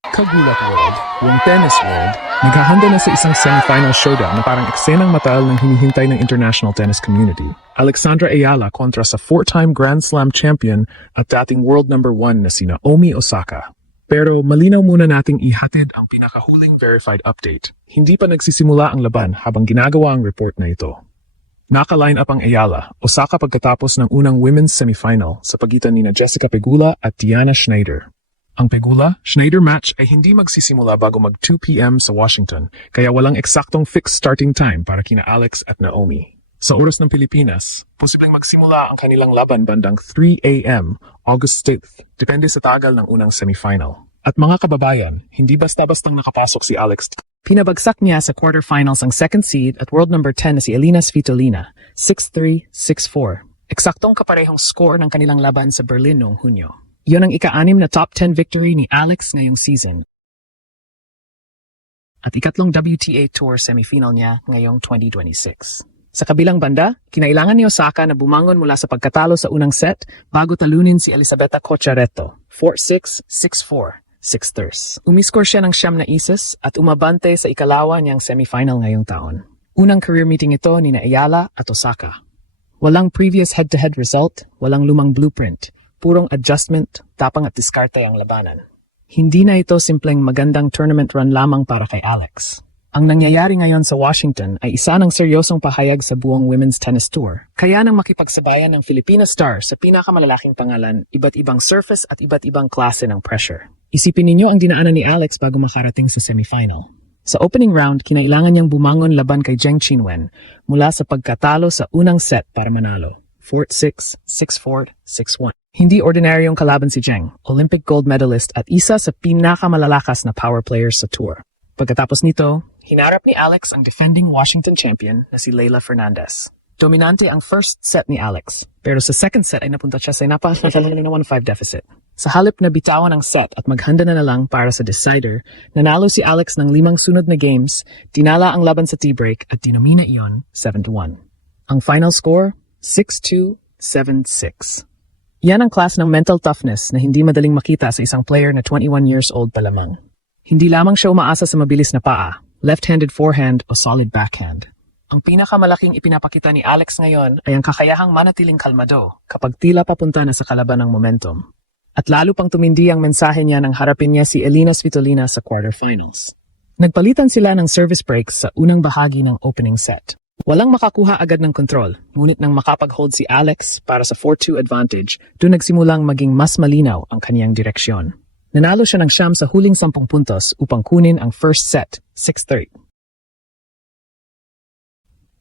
Kagulat World, yung tennis world, naghahanda na sa isang semifinal showdown na parang eksenang mataal ng hinihintay ng international tennis community. Alexandra Ayala kontra sa four-time Grand Slam champion at dating world number 1 na si Naomi Osaka. Pero malinaw muna nating ihatid ang pinakahuling verified update. Hindi pa nagsisimula ang laban habang ginagawa ang report na ito. Naka-line up ang Ayala, Osaka pagkatapos ng unang women's semifinal sa pagitan ni Jessica Pegula at Diana Schneider. Ang Pegula-Schneider match ay hindi magsisimula bago mag 2 p.m. sa Washington, kaya walang eksaktong fixed starting time para kina Alex at Naomi. Sa oras ng Pilipinas, posibleng magsimula ang kanilang laban bandang 3 a.m. August 8th, depende sa tagal ng unang semifinal. At mga kababayan, hindi basta-bastang nakapasok si Alex. Pinabagsak niya sa quarterfinals ang second seed at world number 10 na si Elina Svitolina, 6-3, 6-4. Eksaktong kaparehong score ng kanilang laban sa Berlin noong Hunyo. Iyon ang ika-6 na top 10 victory ni Alex ngayong season. At ikatlong WTA Tour semifinal niya ngayong 2026. Sa kabilang banda, kinailangan ni Osaka na bumangon mula sa pagkatalo sa unang set bago talunin si Elisabetta Cocciaretto, 4-6, 6-4. 6-thirds. Umiskor siya ng 9 na aces at umabante sa ikalawa niyang semifinal ngayong taon. Unang career meeting ito ni Ayala at Osaka. Walang previous head-to-head result, walang lumang blueprint, purong adjustment, tapang at diskarte ang labanan. Hindi na ito simpleng magandang tournament run lamang para kay Alex. Ang nangyayari ngayon sa Washington ay isa ng seryosong pahayag sa buong women's tennis tour. Kaya nang makipagsabayan ng Filipina star sa pinakamalalaking pangalan, iba't ibang surface at iba't ibang klase ng pressure. Isipin ninyo ang dinaanan ni Alex bago makarating sa semifinal. Sa opening round, kinailangan niyang bumangon laban kay Zheng Qinwen mula sa pagkatalo sa unang set para manalo. 4-6, 6-4, 6-1. Hindi ordinaryong kalaban si Zheng, Olympic gold medalist at isa sa pinakamalalakas na power players sa tour. Pagkatapos nito, hinarap ni Alex ang defending Washington champion na si Leylah Fernandez. Dominante ang first set ni Alex, pero sa second set ay napunta siya sa napakalaking na 1-5 deficit. Sa halip na bitawan ang set at maghanda na lang para sa decider, nanalo si Alex ng 5 sunod na games, tinala ang laban sa tiebreak at dinomina iyon 7-1. Ang final score, 6-2, 7-6. Yan ang klase ng mental toughness na hindi madaling makita sa isang player na 21 years old pa lamang. Hindi lamang siya umaasa sa mabilis na paa, left-handed forehand o solid backhand. Ang pinakamalaking ipinapakita ni Alex ngayon ay ang kakayahang manatiling kalmado kapag tila papunta na sa kalaban ng momentum. At lalo pang tumindi ang mensahe niya nang harapin niya si Elina Svitolina sa quarterfinals. Nagpalitan sila ng service breaks sa unang bahagi ng opening set. Walang makakuha agad ng kontrol, ngunit nang makapag-hold si Alex para sa 4-2 advantage, doon nagsimulang maging mas malinaw ang kaniyang direksyon. Nanalo siya ng 9 sa huling 10 puntos upang kunin ang first set, 6-3.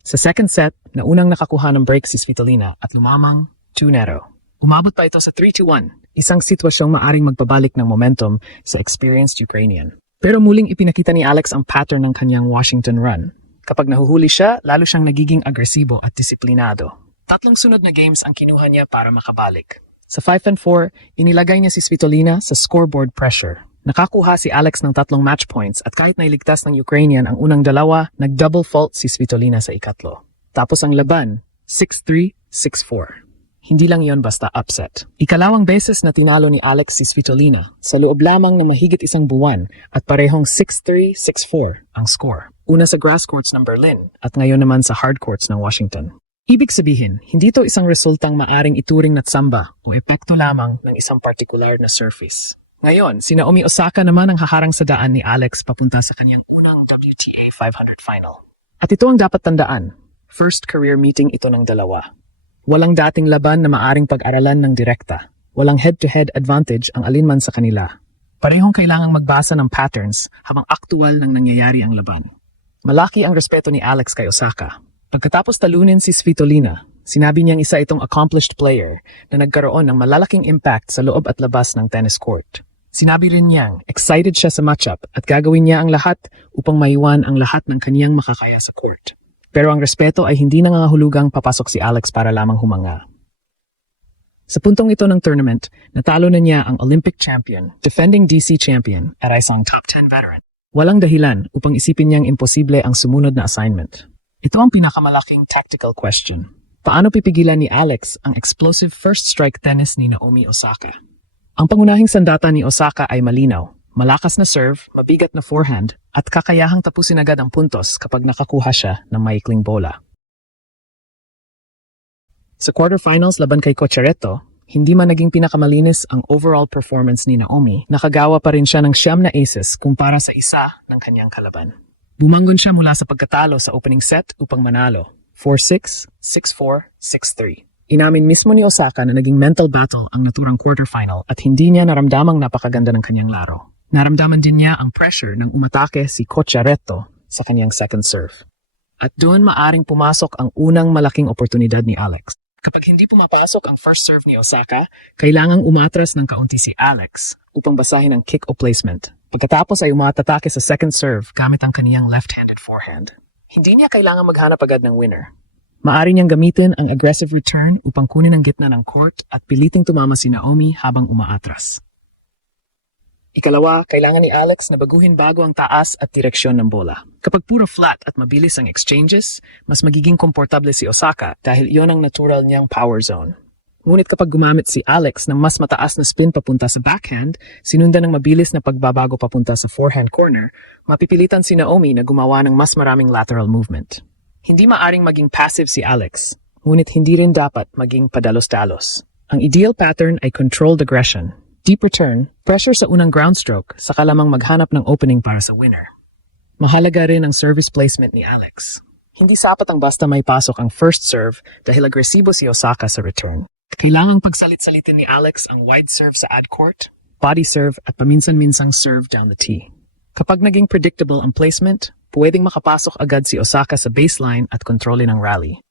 Sa second set, na unang nakakuha ng break si Svitolina at lumamang 2-0. Umabot pa ito sa 3-1, isang sitwasyong maaring magpabalik ng momentum sa experienced Ukrainian. Pero muling ipinakita ni Alex ang pattern ng kanyang Washington run. Kapag nahuhuli siya, lalo siyang nagiging agresibo at disiplinado. 3 sunod na games ang kinuha niya para makabalik. Sa 5-4, inilagay niya si Svitolina sa scoreboard pressure. Nakakuha si Alex ng 3 match points at kahit nailigtas ng Ukrainian ang unang 2, nag-double fault si Svitolina sa ikatlo. Tapos ang laban, 6-3, 6-4. Hindi lang yon basta upset. Ikalawang beses na tinalo ni Alex si Svitolina sa loob lamang ng mahigit 1 buwan at parehong 6-3, 6-4 ang score. Una sa grass courts ng Berlin at ngayon naman sa hard courts ng Washington. Ibig sabihin, hindi ito isang resultang maaring ituring na tsamba o epekto lamang ng isang partikular na surface. Ngayon, si Naomi Osaka naman ang haharang sa daan ni Alex papunta sa kanyang unang WTA 500 final. At ito ang dapat tandaan, first career meeting ito ng dalawa. Walang dating laban na maaring pag-aralan ng direkta. Walang head-to-head advantage ang alinman sa kanila. Parehong kailangang magbasa ng patterns habang aktual nang nangyayari ang laban. Malaki ang respeto ni Alex kay Osaka. Pagkatapos talunin si Svitolina, sinabi niyang isa itong accomplished player na nagkaroon ng malalaking impact sa loob at labas ng tennis court. Sinabi rin niyang excited siya sa matchup at gagawin niya ang lahat upang maiwan ang lahat ng kaniyang makakaya sa court. Pero ang respeto ay hindi nangangahulugang papasok si Alex para lamang humanga. Sa puntong ito ng tournament, natalo na niya ang Olympic champion, defending DC champion, at isang top 10 veteran. Walang dahilan upang isipin niyang imposible ang sumunod na assignment. Ito ang pinakamalaking tactical question. Paano pipigilan ni Alex ang explosive first strike tennis ni Naomi Osaka? Ang pangunahing sandata ni Osaka ay malinaw, malakas na serve, mabigat na forehand, at kakayahang tapusin agad ang puntos kapag nakakuha siya ng maikling bola. Sa quarterfinals laban kay Cocharetto, hindi man naging pinakamalinis ang overall performance ni Naomi, nakagawa pa rin siya ng 9 na aces kumpara sa isa ng kanyang kalaban. Bumanggon siya mula sa pagkatalo sa opening set upang manalo, 4-6, 6-4, 6-3. Inamin mismo ni Osaka na naging mental battle ang naturang quarterfinal at hindi niya naramdamang napakaganda ng kanyang laro. Naramdaman din niya ang pressure ng umatake si Cocharetto sa kanyang second serve. At doon maaring pumasok ang unang malaking oportunidad ni Alex. Kapag hindi pumapasok ang first serve ni Osaka, kailangang umatras ng kaunti si Alex upang basahin ang kick o placement. Pagkatapos ay umatatake sa second serve gamit ang kaniyang left-handed forehand. Hindi niya kailangang maghanap agad ng winner. Maari niyang gamitin ang aggressive return upang kunin ang gitna ng court at piliting tumama si Naomi habang umaatras. Ikalawa, kailangan ni Alex na baguhin bago ang taas at direksyon ng bola. Kapag puro flat at mabilis ang exchanges, mas magiging komportable si Osaka dahil iyon ang natural niyang power zone. Ngunit kapag gumamit si Alex ng mas mataas na spin papunta sa backhand, sinundan ng mabilis na pagbabago papunta sa forehand corner, mapipilitan si Naomi na gumawa ng mas maraming lateral movement. Hindi maaring maging passive si Alex, ngunit hindi rin dapat maging padalos-dalos. Ang ideal pattern ay controlled aggression, deep return, pressure sa unang ground stroke, saka lamang maghanap ng opening para sa winner. Mahalaga rin ang service placement ni Alex. Hindi sapat ang basta may pasok ang first serve dahil agresibo si Osaka sa return. Kailangang pagsalit-salitin ni Alex ang wide serve sa ad court, body serve at paminsan-minsang serve down the tee. Kapag naging predictable ang placement, pwedeng makapasok agad si Osaka sa baseline at kontrolin ang rally.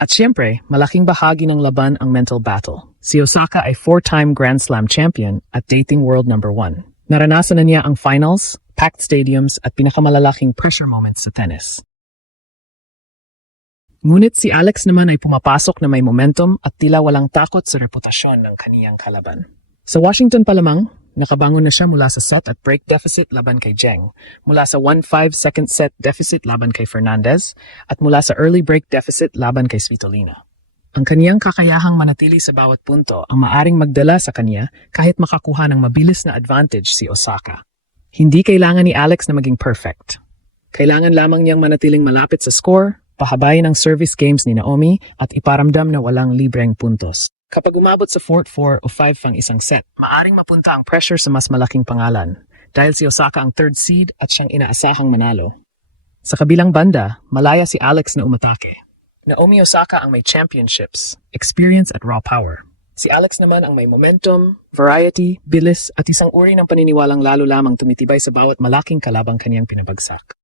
At siyempre, malaking bahagi ng laban ang mental battle. Si Osaka ay 4-time Grand Slam champion at dating world number 1. Naranasan na niya ang finals, packed stadiums at pinakamalalaking pressure moments sa tennis. Ngunit si Alex naman ay pumapasok na may momentum at tila walang takot sa reputasyon ng kaniyang kalaban. Sa Washington pa lamang, nakabangon na siya mula sa set at break deficit laban kay Zheng, mula sa 1-5 second set deficit laban kay Fernandez, at mula sa early break deficit laban kay Svitolina. Ang kaniyang kakayahang manatili sa bawat punto ang maaring magdala sa kaniya kahit makakuha ng mabilis na advantage si Osaka. Hindi kailangan ni Alex na maging perfect. Kailangan lamang niyang manatiling malapit sa score, pahabayin ang service games ni Naomi at iparamdam na walang libreng puntos. Kapag umabot sa 4-4 o 5 ang isang set, maaring mapunta ang pressure sa mas malaking pangalan dahil si Osaka ang third seed at siyang inaasahang manalo. Sa kabilang banda, malaya si Alex na umatake. Naomi Osaka ang may championships, experience at raw power. Si Alex naman ang may momentum, variety, bilis at isang uri ng paniniwalang lalo lamang tumitibay sa bawat malaking kalabang kaniyang pinabagsak.